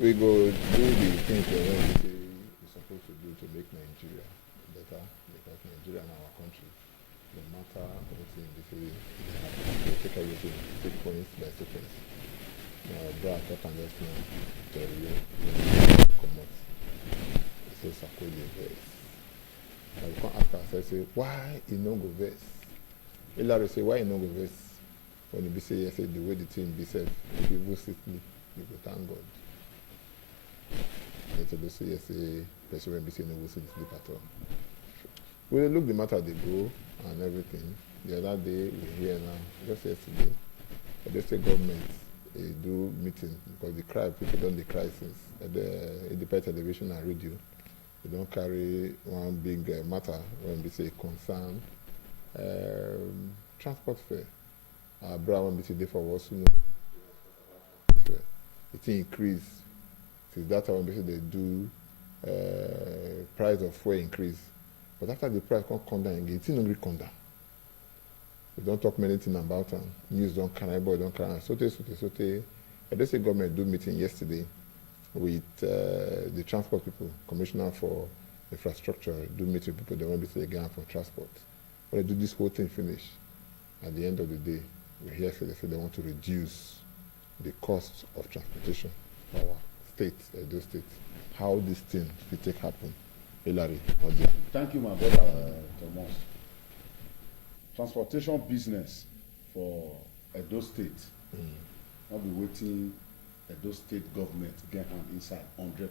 we go do the things that we say we're supposed to do to make Nigeria better, because Nigeria is our country. No matter what thing they say, they take everything sequence by sequence. Now, bro, talk and just now tell you, come out. Say Sarkozy verse. Now you can't ask ourselves, say, why he no go verse? Hillary say, why he no go verse? When he be say, yes, the way the thing be said, people sit sleep, you go thank God. And so say, yes, President be say, no go sit sleep at all. We look the matter, they go and everything. The other day, we hear now, just yesterday, the state government do meeting, because people don't cry since the independent television and radio. They don't carry one big matter when they say concern transport fare. When we say they for us, it increase. Since that time when they say they do price of fuel increase, but after the price can't come down again, it don't come down. We don't talk many things about them. News don't carry, boy don't carry. Sote. The state government do meeting yesterday with the transport people, commissioner for infrastructure, do meet with people, they want to say again for transport. When they do this whole thing finish, at the end of the day, we hear they say they want to reduce the cost of transportation for our state, those states. How this thing will take happen? Hillary, Odia. Thank you, my brother Thomas. Transportation business for Edo State. I'll be waiting Edo State government get hand inside 100%.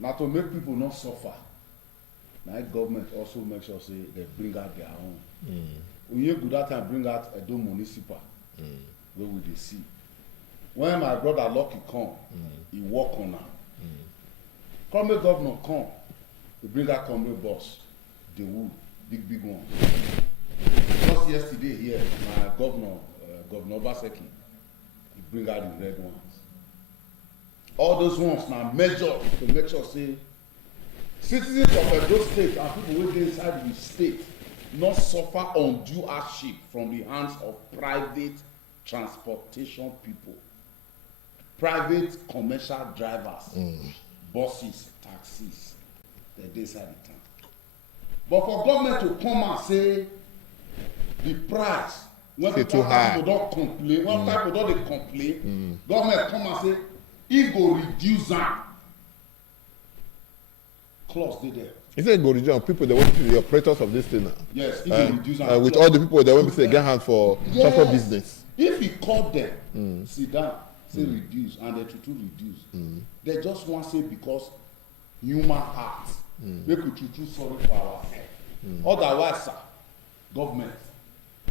Now to make people not suffer, now government also make sure say they bring out their own. When you go that time bring out Edo Municipal, where will they see? When my brother Lucky come, he walk on now. Come governor come, he bring out come boss, the wood, big one. Just yesterday here, my governor Obaseki, he bring out the red ones. All those ones now measure to make sure say citizens of Edo State and people wey dey inside the state not suffer undue hardship from the hands of private transportation people, private commercial drivers, buses, taxis, they dey inside the town. But for government to come and say the price when people don't complain, when people don't complain, government come and say e go reduce am. Clause dey there. He said go reduce am. People they want to be the operators of this thing now. Yes, e go reduce am. With all the people they want to say get hand for transport business. If he call them, sit down, say reduce, and they to reduce, they just want say because human heart, make we to sorry for ourselves. Otherwise, sir, government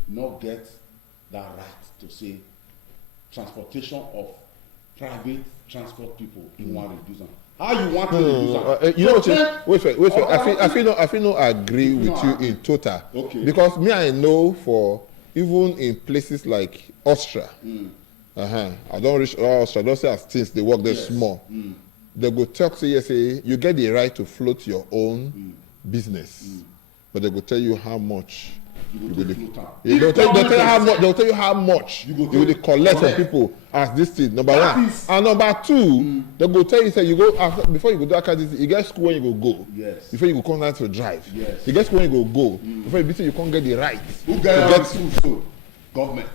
not get that right to say transportation of private transport people you want to reduce them. How you want to reduce them? You know what? Wait. I feel no agree with you in total. Okay. Because me I know for even in places like Austria, I don't reach Austria. Don't say as things they work there small. They go talk to you say you get the right to float your own business, but they go tell you how much. They'll tell you how much you will collect from people as this thing. Number one. And number two, they go tell you say you go after, before you go do academy, you get school when you go. Yes. Before you go come down to drive. Yes. You get school when you go. Before you be say you can't get the right. Who get school so? Government.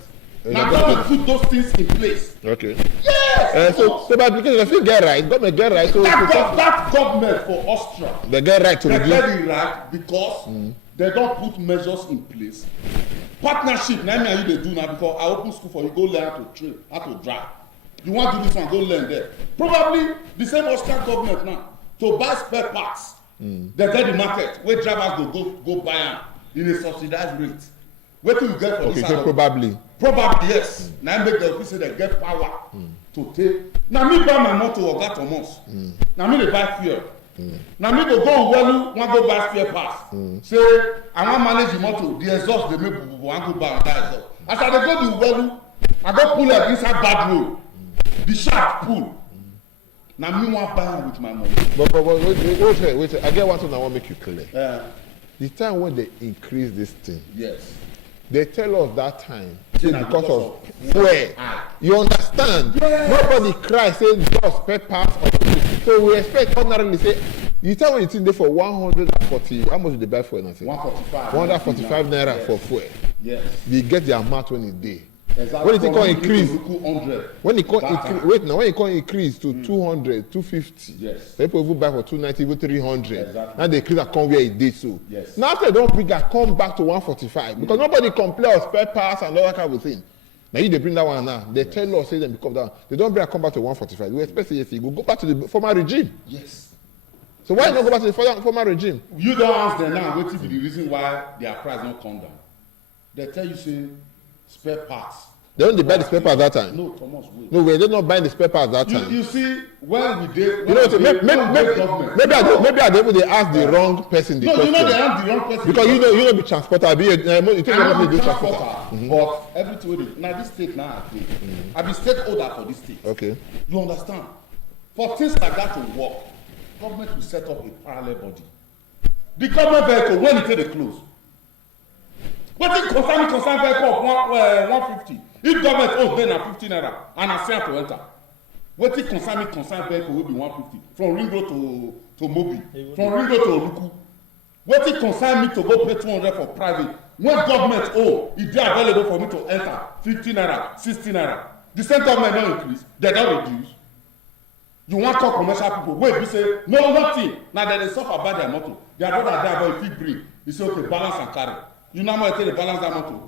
Now government put those things in place. Okay. Yes. So by application, if you get right, government get right. So that government for Austria. They get right to reduce. They get the right because they don't put measures in place. Partnership, na me and you dey do now because I open school for you, go learn how to train, how to drive. You want to do this one, go learn there. Probably the same Austrian government now to buy spare parts. They get the market where drivers go buy am in a subsidized rate. Wetin you get for this? Okay, so probably. Probably yes. Na make dem say they get power to take. Na me buy my motor Oga Thomas. Na me dey buy fuel. Na me go Uwelu wan go buy spare parts. Say I wan manage the motor, the exhaust dey make bubu wan go buy another exhaust. As I dey go the Uwelu, I go pull up inside bad road. The shaft pull. Na me wan buy am with my money. But wait. I get one thing I want make you clear. Yeah. The time when they increase this thing, Yes. They tell us that time Say say na because because of fuel. You understand? Nobody cry say dust peppers or so we expect ordinarily say you tell when you think they for 140 how much they buy fuel now say 145 145 naira yes. for fuel. Yes. They get the amount when it dey. Exactly. When it come increase 100. when it come That increase time. wait now when it come increase to 200 250 Yes. people even buy for 290 even 300 Exactly. now they increase that come where it did so Yes. now after they don bring that come back to 145 because nobody complain of spare parts and all that kind of thing na you dey bring that one now they tell us say dem become that one they don bring am come back to 145 we expect say yes e go back to the former regime Yes. so why not go back to the former regime. You don't ask them now wetin be the reason why their price no come down. They tell you say spare parts. They don dey buy the spare parts that time. No, Thomas, wait. No, we dey not buying the spare parts that You, time. you see, when we did, You know, maybe I dey able dey ask the wrong person the no, question. you know they have the wrong person. Because you know be transporter, you take I'm me not do a transporter. transporter, but everything wey dey now this state now I dey. I be stakeholder for this state. Okay. You understand? For things like that to work, government will set up a parallel body. The government vehicle when e take dey close. Wetin concern vehicle of 150? If government owns then na 50 naira and I say to enter. Wetin concern vehicle wey be 150 from Ring Road to Mobi, from Ring Road to Oluku. Wetin concern me to go pay 200 for private when government e dey available for me to enter 50 naira 60 naira. The same government no increase, they don reduce. You wan call commercial people wey be say no nothing na dem dey suffer about their motor. Their brother die but e fit bring. E say okay balance and carry. You know how much e take dey balance that motor?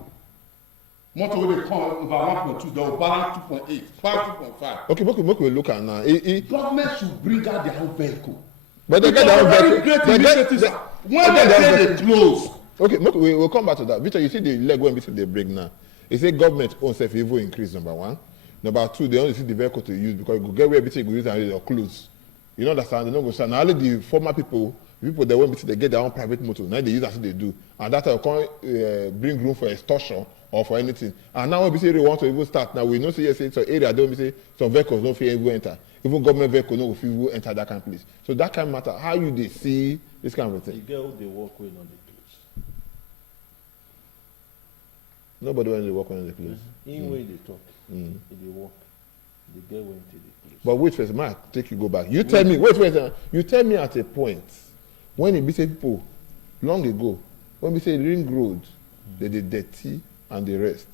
Motor wey dey come over 1.2 they will balance 2.8 balance 2.5. Okay, make we look at now. Government should bring out their own vehicle. But they get their own vehicle. When they say they close. Okay, we'll come back to that. Victor, you see the leg when they break now. They say government own self even increase number one. Number two, they only see the vehicle to use because you go get where everything go use and they'll close. You know understand? They don't go stand. Now only the former people that won't be they get their own private motor. Now they use as they do. And that will come bring room for extortion or for anything. And now when we say they want to even start, now we know say yes, it's an area don't say some vehicles don't feel even enter. Even government vehicles no feel even enter that kind of place. So that kind of matter. How you they see this kind of thing? The girl they walk with on the clothes. Nobody when they walk on the clothes. In way they talk, they walk. The girl went to the clothes. But wait first, Mark, take you go back. You tell me, wait, you tell me at a point when it be say people long ago, when we say Ring Road, they dirty and the rest.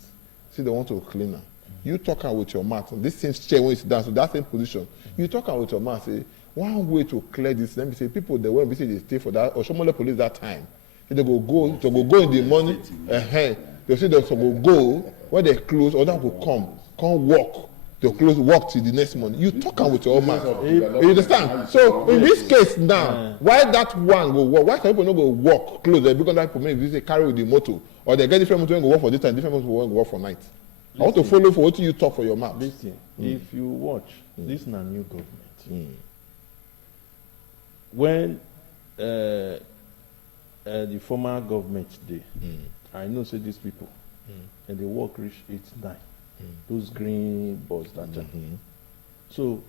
See they want to clean her. You talk out with your mouth. This same chair when you sit down, so that same position. You talk out with your mouth, say, one way to clear this, let me say people they when we say they stay for that or Shomole police that time. They go in the morning, they say they go when they close, or that will come walk. They'll close walk till the next morning. You talk with your own mouth. You understand? So in this case now, why that one go walk? Why some people not go walk close there because that people maybe say carry with the motor or they get different motor and go work for this time, different motor go work for night. I want to follow for what you talk for your mouth. Listen, if you watch, this is a new government. When the former government dey, I know say these people, and they work reach 8, 9. Those green boards that time. So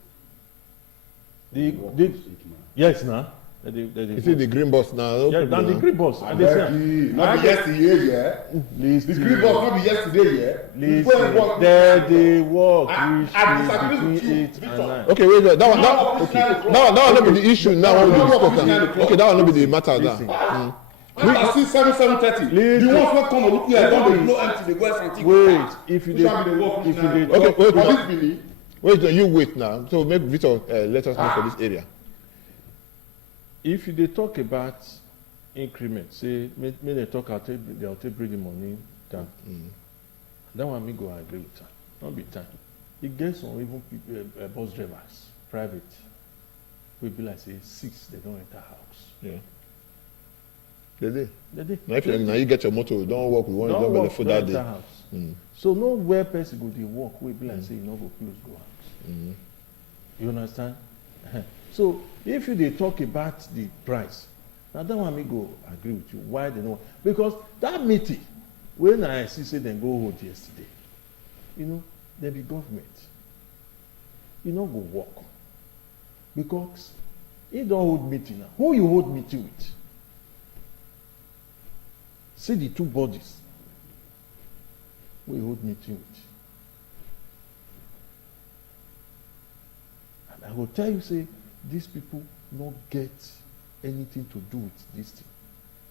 yes now. You see the green bus now. Yeah, now the green boss. Not be yesterday, yeah. The green bus not be yesterday, yeah. They work I between disagree 8 and 9. Okay, wait. That one not be the issue now. When we discuss now. Okay, that one not be the matter now. I see 7:30. The ones wey come look here don dey blow empty dey go something. Wait, if you dey Okay, wait, you wait now. So maybe Victor let us know for this area. If you dey talk about increment, say make they talk they'll take bring the money down. That one me go agree with am. Not be time. E get some even people, bus drivers, private, wey be like say 6 they don enter house. Yeah. They did. Now you get your motor, don't work with one, don't work for that day. House. So no where person go dey work wey be like say you no go close go house. You understand? So if you dey talk about the price, na that one me go agree with you. Why they no? Because that meeting when I see say dem go hold yesterday, dem be government. You no go work because e don hold meeting now. Who you hold meeting with? See the two bodies we hold meeting with. And I will tell you, say, these people not get anything to do with this thing.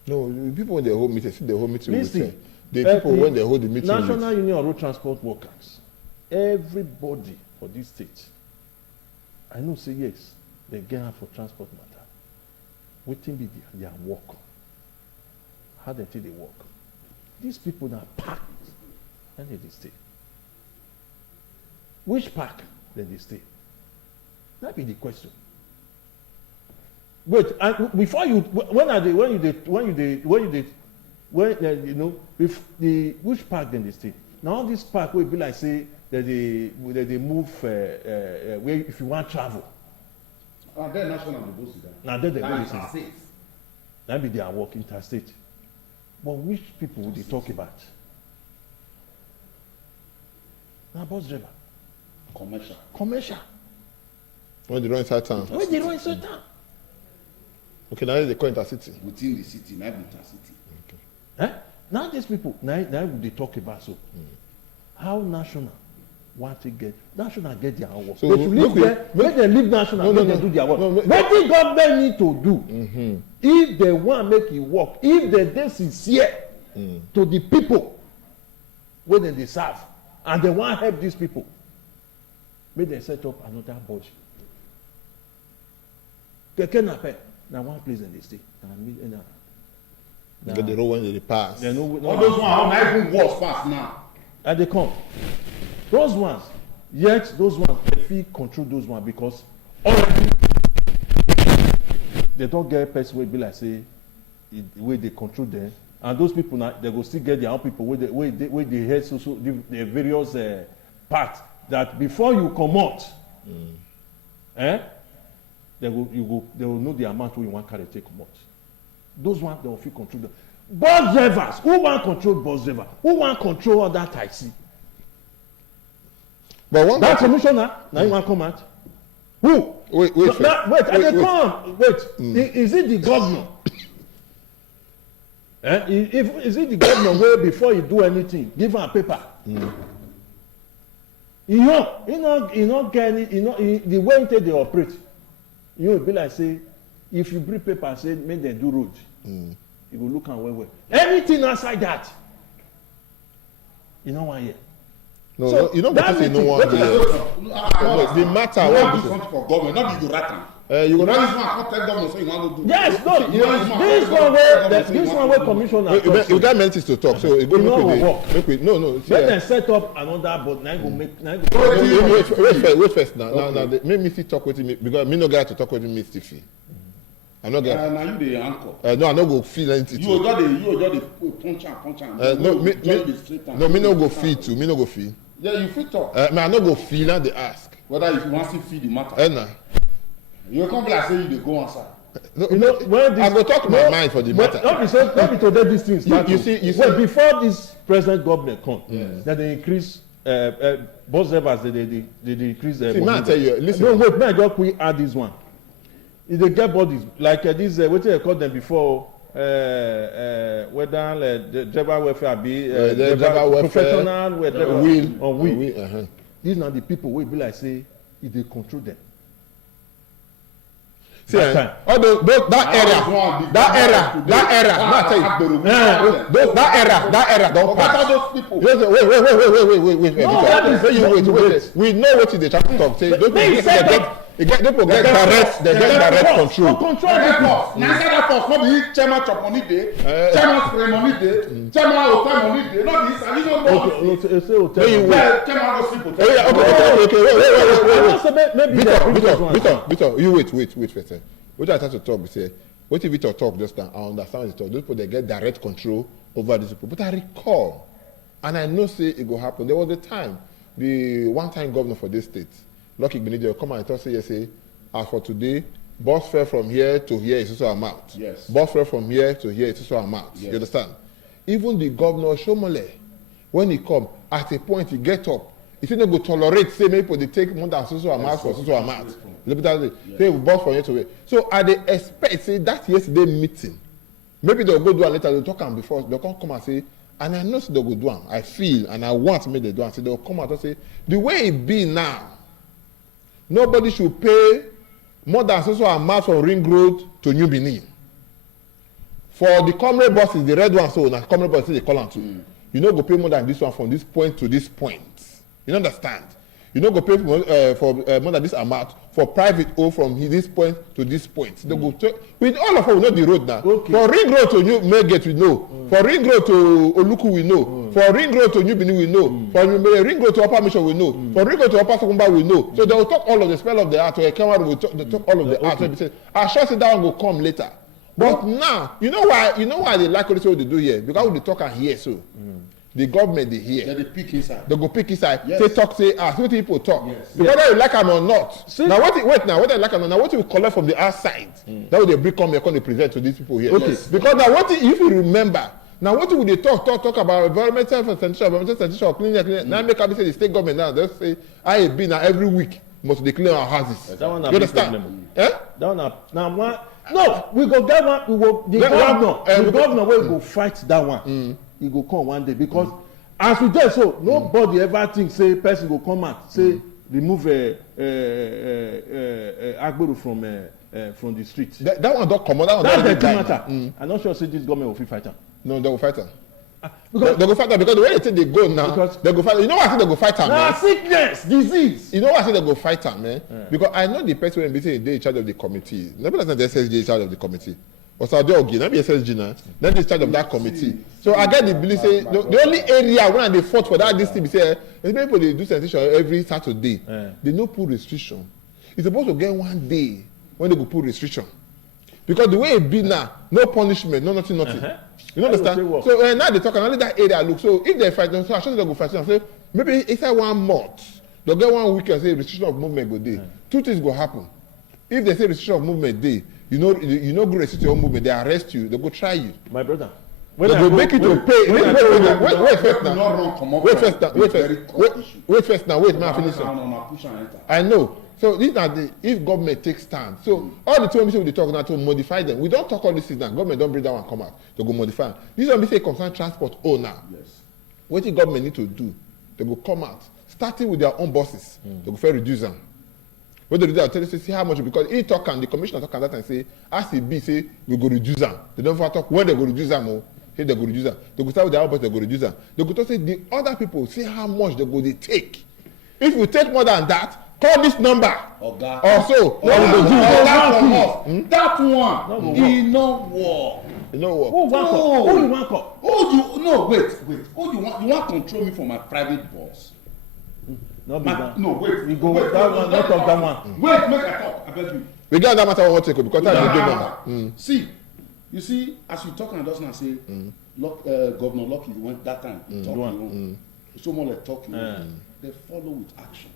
No, the people when they hold meeting, see the whole meeting Listen, with the people when they hold the meeting National with. Union of Road Transport Workers, everybody for this state, I know say yes, they get her for transport matter. Waiting be their work. How they take the work. These people that packed, and they stay. Which park then they stay? That be the question. Wait, and before you, if the which park then they stay? Now this park will be like say that they move where if you want travel. Then national they go see that. Now then they go That's see. That be their work interstate. But which people would they talk about? Now bus driver. Commercial. When they run inside town. When they run inside town. Okay, now they call intercity. Within the city, not intercity. Eh? Now these people, now they talk about so. How national want to get their own work. So they should leave there, make them leave national, make them do their work. What the government need to do if they want make it work, if they sincere to the people wey dem dey serve and they want help these people, make dem set up another body. Keke napep na one place dem dey stay. Get the road when they pass. All those ones are not even worse fast now. And they come. Those ones, yet those ones, they fit control those ones because already they don't get a person wey be like say the way they control them, and those people now they go still get their own people wey they head so the various parts that before you come out, they will know the amount wey you want carry take come out. Those ones they will fit control them. Bus drivers, who want control bus driver? Who want control other taxi? But one That commissioner, now you want come out? Who? Wait, Is it the governor? Is it the governor where before you do anything, give him a paper? He not get any, the way they operate. You will be like say, if you bring paper say make them do road, you go look and well. Anything outside that, you know why here. No, So, you know that because you know meeting- one. The matter. You want What to do something for government, not be the right you You go know not. this one can't tell government so you want to do. Yes, no. You know This one where commissioner talk. You got many things to talk, so it go You know make what we work. make we no. See, Let them set up another, but now go make. wait first. Now, make me still talk with me because me no get to talk with me still feel. I no get. Now you the anchor. No, I no go feel anything. You just the punch am. No, me no go feel too. Me no go feel. Yeah, you fit talk. Me I no go feel and they ask. Whether if you want to feed the matter. Nah. You come like say you dey go answer. No, You know, when this, I go talk my mind for the matter. Not be today these things start. You see, Well, before this present government come, that they increase bus drivers, they increase. See, man, I tell you, listen. No, wait, may I just quick add this one. If they get bodies like this, what they call them before, whether the driver welfare be the driver welfare, professional, whatever, will. These are the people wey be like say if they control them. See, That time. all that era don't pass. Those people. Wait. No, that is- Wait. We know what they try to talk. Say, those people get direct control. Control people. Na inside that force, no be chairman chop money dey, chairman spray money dey, chairman hotel money dey, no be inside. You no know. Chairman go sleep hotel. Okay. Victor, you wait first. What I try to talk, we say, what if Victor talk just now? I understand what he talk. Those people, they get direct control over these people. But I recall, and I know say it go happen. There was a time, the one-time governor for this state, Lucky Benedict, come and talk, say, as for today, bus fare from here to here is also amount. Yes. Bus fare from here to here is also amount. Yes. You understand? Even the governor Shomole, when he come, at a point he get up, he still not go tolerate, say, maybe they take more than so amount for so amount. Say we bought from here to here. So I they expect say that yesterday meeting, maybe they'll go do a later, they'll talk and before they'll come and say, and I know say they go do am. I feel and I want make they do am. Say they will come out and say the way it be now, nobody should pay more than so amount from Ring Road to New Benin. For the comrade buses, the red one, so na comrade buses they call am to. You no go pay more than this one from this point to this point. You understand? You no go pay for more than this amount for private or from this point to this point. They go with all of us, we know the road now. Okay. For Ring Road to New Megate, we know. For Ring Road to Oluku, we know. For Ring Road to New Benin, we know. For Ring Road to Upper Mission, we know. For Ring Road to Upper Sokumba, we know. So they will talk all of the spell of the art. Or Ekema will talk all of the art. I sure say that one will come later. But now, you know why they like what they do here? Because we talk and hear so. The government they hear. Then they pick inside. They go pick inside. Yes. They talk, say, what people talk. Yes. Whether you like them or not. See? Now whether you like them or not, what you collect from the outside, that will they bring come here, come they present to these people here. Okay. Yes. Because now if you remember, now what will they talk about environmental sanitation, cleaning. Now make up say the state government now, they say IAB now every week must they clean our houses. That one you understand? That one now one. No, we go get one. We go the governor will go fight that one. He go come one day because as we just so nobody ever think say person go come out say remove Agbero from the street. That one don't come on. That's the thing matter. I'm not sure say this government will fit fight am. No, they will fight am. Because They go fight am because the way they say they go now, Because- they go fight. You know why I say they go fight am? na Man? sickness disease. You know why I say they go fight am, man? Because I know the person when be say they in charge of the committee. Never like the SSG in charge of the committee. Osade Ogi, not be SSG now. Then they in charge of that committee. So I get the belief say the only area when they fought for that this thing be say people they do sanitation every Saturday. They no put restriction. It's supposed to get one day when they go put restriction. Because the way it be now, no punishment, no nothing. You understand? So now they talk and only that area look. So if they fight, so I should they go fight and say maybe inside 1 month, they'll get 1 week and say restriction of movement go day. 2 things go happen. If they say restriction of movement day, you know go restrict your own movement, they arrest you, they go try you. My brother. They go make you to pay. Wait first Not now. run come up Wait from first now. the Wait very first. core issue. Wait first now. Wait, man, finish. Down on a push and enter. I know. So these are the if government takes stand. So all the two people they talk now to modify them. We don't talk all these things now. Government don't bring that one come out. They go modify them. These one be say concern transport owner. Yes. What the government need to do? They go come out, starting with their own buses. They go fair reduce them. When they do that, tell you say see how much because he talk and the commissioner talk and that and say as it be say we go reduce them. They don't ever talk when they go reduce them. Oh, hey, they go reduce them. They go start with their own bus. They go reduce them. They go to say the other people see how much they go they take. If you take more than that, call this number. Oga. Also, that one e no work. you know what? Who want call? Who you want call? Wait. Who you want control me for my private boss? No be that. No, wait. We go wait, that wait, one. let Not me talk that one. Wait, make I talk. I beg you. We get that matter one take because time we do now. See, you see, as you talk and just now say, Governor Lucky went that time. He talk so more like talking. They follow with action.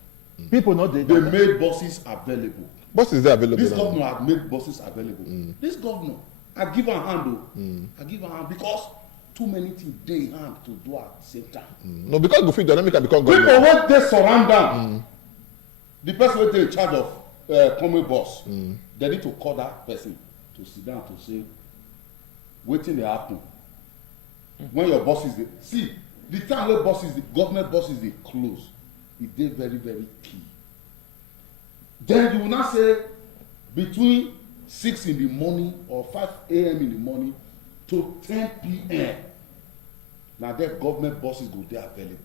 People not dey. They made buses available. Buses are available This now. governor had made buses available. This governor, I give her hand I give her hand because too many things dey hand to do at the same time. No, because go fit dynamic and become People government. wey dey surround am, the person wey dey in charge of coming boss, they need to call that person to sit down to say wetin dey happen when your bosses dey see the time wey bosses dey government bosses dey close e dey very very key. Then you will now say between 6 in the morning or 5 a.m. in the morning to 10 p.m. na there government buses go dey available.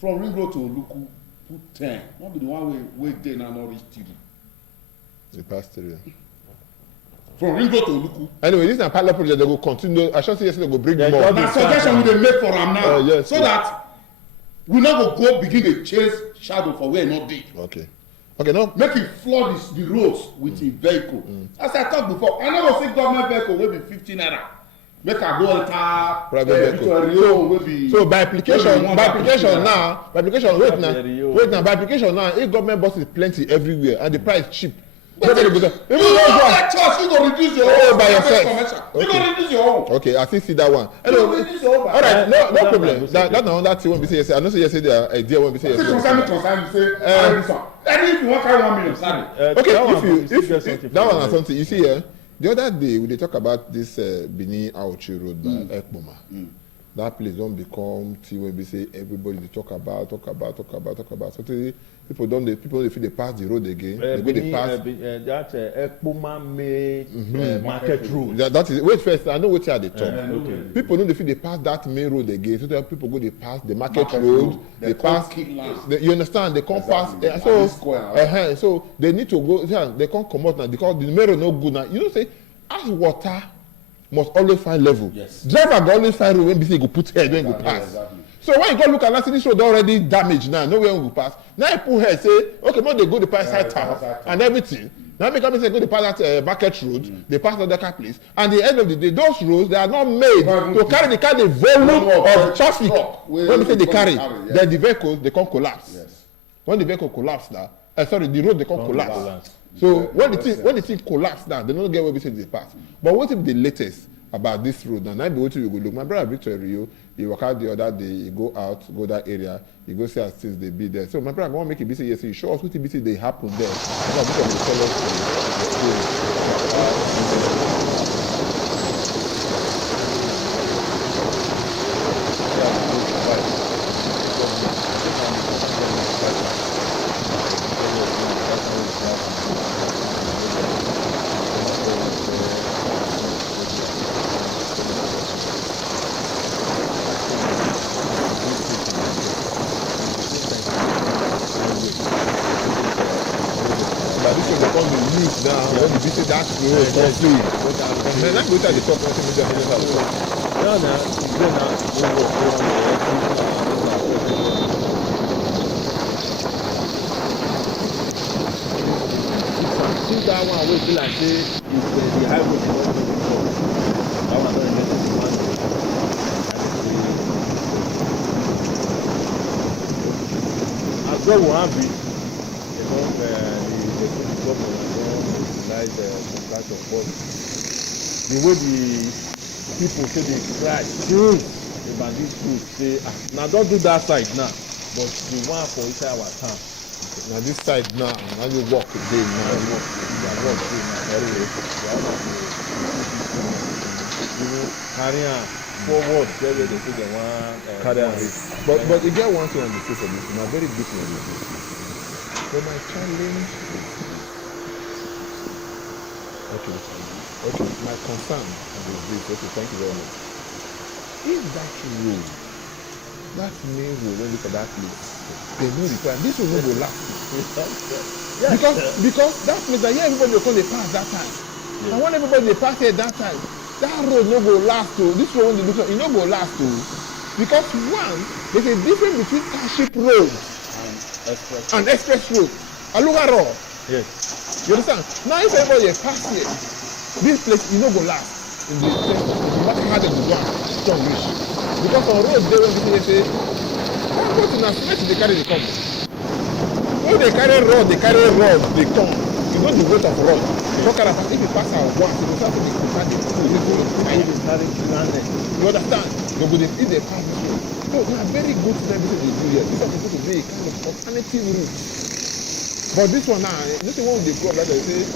From Ring Road to Oluku put 10, no be the one wey dey now no reach 3. The past 3. From Ring Road to Oluku. Anyway, this is a pilot project. They go continue. I should say yesterday they go bring They more. got Na suggestion we dey make for am now. Yes, so yes. that we no go begin dey chase shadow for where e no dey. Okay, no. Make e flood the roads with im vehicle. As I talk before, I no go see government vehicle wey be 50 naira. Make I go enter Private vehicle. wey be. So by application now, by application wait now, by application now, if government buses plenty everywhere and the price cheap. Nobody go there. You no get choice, you go reduce your own. by yourself. You go reduce your own. Okay, I still see that one. You go reduce your own. All right, no that problem. one, That another thing when we say yesterday. I know say yesterday the idea when we say Say yesterday. concern you say this one. And if you wan carry 1 million salary. Okay, that one if still get something that for one you. is something you see here. The other day we dey talk about this Benin Auchi road by Ekpoma. that place don become thing wey be say everybody dey talk about. So people don dey fit dey pass the road again. They go dey pass. That Ekpoma main market road. That is wait first. I know wetin I dey talk. Okay. People no dey fit dey pass that main road again. So that people go dey pass the market road. They pass. You understand? They come pass. So they need to go. They can't come out now because the main road no good now. You know say as water must always find level. Yes. Driver go always find road when be say he go put head when he go pass. Exactly. So when you go look at that, this road already damaged now, nowhere we go pass. Now you put head say, okay, now they go the pass side town and everything. Now because they say go the pass that market road, they pass the other place, and at the end of the day, those roads they are not made to carry the kind of volume of traffic. When they say they carry, then the vehicles they can't collapse. Yes. When the vehicle collapse now, the road they can't collapse. So when the thing collapse now, they don't get where we say they pass. But what if the latest about this road now? Now be what you go look. My brother Victor Rio, he walk out the other day, he go that area, he go see as things they be there. So my brother I want to make it be say yes, he show us what it be say they happen there. So Victor will tell now when you visit that road complete. And let's go to the top of the See that one wey be like say if the highway dey don go before, that one don get the one as well we have it, you know, the government contract of work. The way the people say they cry about this road say now don't do that side now, but the one for inside our town. Now this side now you walk again now. Carry on forward where they say they want carry on. But you get one thing on the face of this, a very big one. But my challenge. Okay, my concern is this. Okay, thank you very much. If that road, that main road, when you look at that place, they know the time. This will not go last. Because that place, that everybody will come they pass that time. Yeah. And when everybody they pass here that time, that road no go last too. This road when they look at it no go last too. Because one, there's a difference between township road and express road. Aluga road. Yes. You understand? Now if everybody pass here, this place you no go last in the matter how they go down, strong reach. Because on road they when people say, how much in a cement they carry the come? When they carry rod, they come. You know the weight of rod. If you pass out once, you go start to be carry you understand? You go if they pass this road. So they are very good to everything they do here. This is supposed to be a kind of alternative route. But this one now, this is one of the problem that they say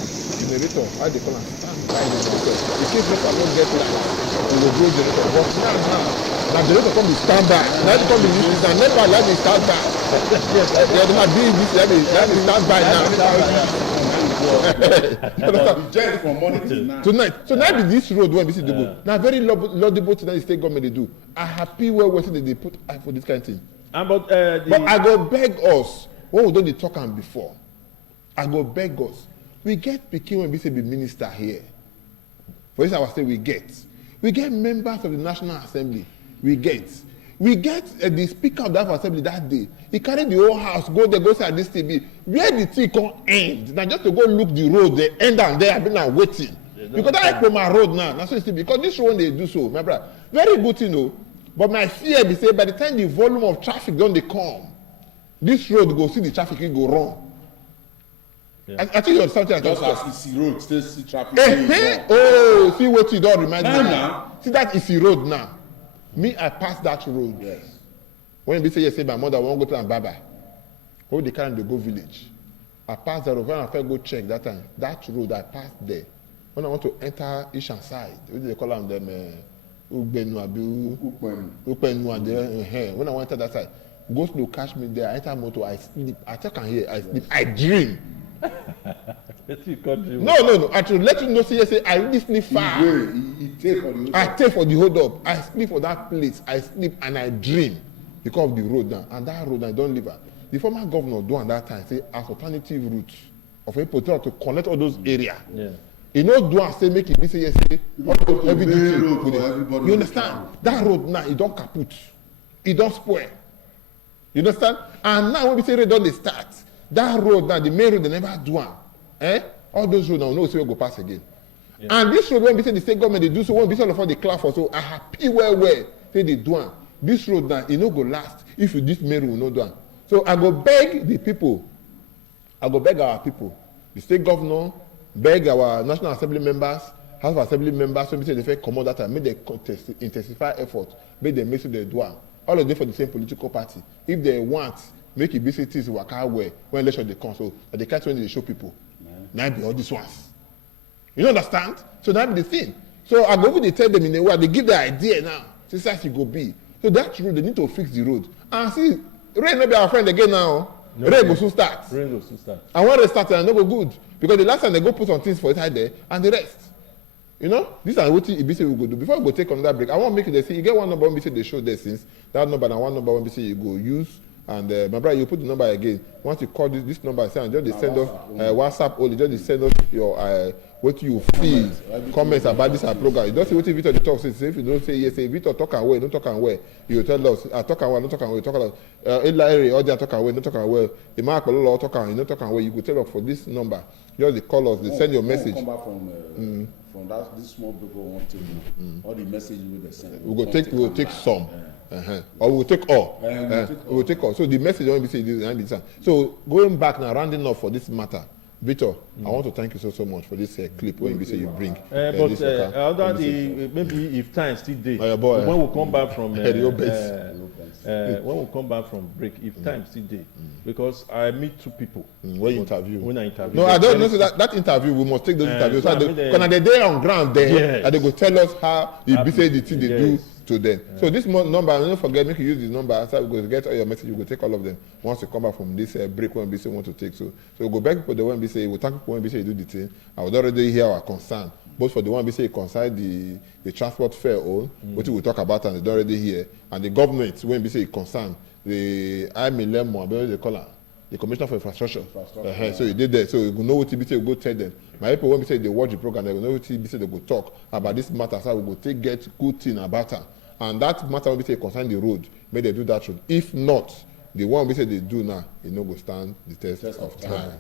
generator, how they call it, stand by the generator. In case never don't get light, we will go generator. But now generator come be stand by. Now they come be used now never let me stand by. Yes, they are doing this, let me stand by now. From morning to night. Tonight. So now be this road when we see the go. Now very laudable thing that the state government they do. I happy where they put eye for this kind of thing. But I go beg us when we don't talk am before. I go beg us. We get pikin when we say be minister here. For instance, I say we get members of the National Assembly. We get the speaker of that assembly that day. He carried the whole house, go there, go say this TV. Where the thing can end? Now just to go look the road, they end and there. I've been now waiting. Because that is my road now. That's what it's because this road they do so, my brother. Very good to know. But my fear be say by the time the volume of traffic don't they come, this road go see the traffic it go wrong. Yeah. I think you're something just as Isi road still see traffic. Oh, see what you don't remind me. Now. See that Isi road now. Me, I pass that road. Yes. When we say yes, say my mother won't go to Ambaba. How they carry the go village. I pass that road. When I first go check that time, that road I passed there. When I want to enter Ishan side, what do they call them Ugbenu abi Upenu and there. When I went to that side, go slow, catch me there. I enter motor, I sleep. I take am here, I sleep, I dream. No. I should let you know. Say I really sleep far. I take for the hold up. I sleep for that place. I sleep and I dream because of the road now. And that road I don't live at. The former governor do at that time say as alternative route of a potential to connect all those areas. Yeah. You know, do and say make it say yes, say everything. You understand? That road now it don't kaput, it don't spoil. You understand? And now when we say road don't start, that road now the main road they never do am. All those roads now no say we go pass again. Yeah. And this road when we say the state government they do so when we say all of the clap for so I happy well say they do am. This road now it no go last if this main road will not do am. So I go beg the people, I go beg our people, the state governor, beg our National Assembly members, House of Assembly members, so we say they fit comot that time, make they intensify effort, make them make sure they do am. All of them for the same political party. If they want, make it be say things waka well when election dey come, so that they catch when they show people. Now be all these ones. You understand? So that be the thing. So I go over they tell them in a way, they give the idea now. This is how it go be. So that road, they need to fix the road. And see, rain no be our friend again now. No, rain go soon start. Rain go soon start. And when they start, and no go good. Because the last time they go put some things for inside there, and the rest. You know, these are what Ibise will go do. Before we go take another break, I want to make it they see, you get one number when they show there since, that number and one number when you go use. And my brother, you put the number again. Once you call this number, just they send us WhatsApp only. Just they send us your what you feel, comments about this program. You don't say what Victor the talk says. If you don't say yes, say Victor talk away, don't talk away. You tell us, I talk away, don't talk away, talk away. Larry, audience talk away, don't talk away. The mark law talk away, don't talk away. You could tell us for this number. Just they call us, they send your message. Come back from that this small group want to all the messages we send. We will take some. Or we will take all. We will take all. So the message I want to say this. So going back now, rounding up for this matter, Victor, I want to thank you so much for this clip when you say you bring. Maybe if time still day, when we come back from when we come back from break, if time still day, because I meet two people when interview. No, I don't know. So that interview we must take those interviews. So because they dey on ground there, and they go tell us how the say the thing they do to them. So this number, don't forget, make you use this number. After we go get all your message, you go take all of them once you come back from this break when we say want to take. So go back people the one we say, we thank people when we say you do the thing. I would already hear our concern, both for the one we say concern the transport fare own, which we talk about and they don't already hear, and the government when we say concern the IMLM, they call her the Commissioner for Infrastructure. So you did that. So you know what TBC will go tell them. My people when we say they watch the program, they will know what TBC they go talk about this matter. So we go take get good thing about her. And that matter when we say concern the road, may they do that road. If not, the one we say they do now, it no go stand the test of time.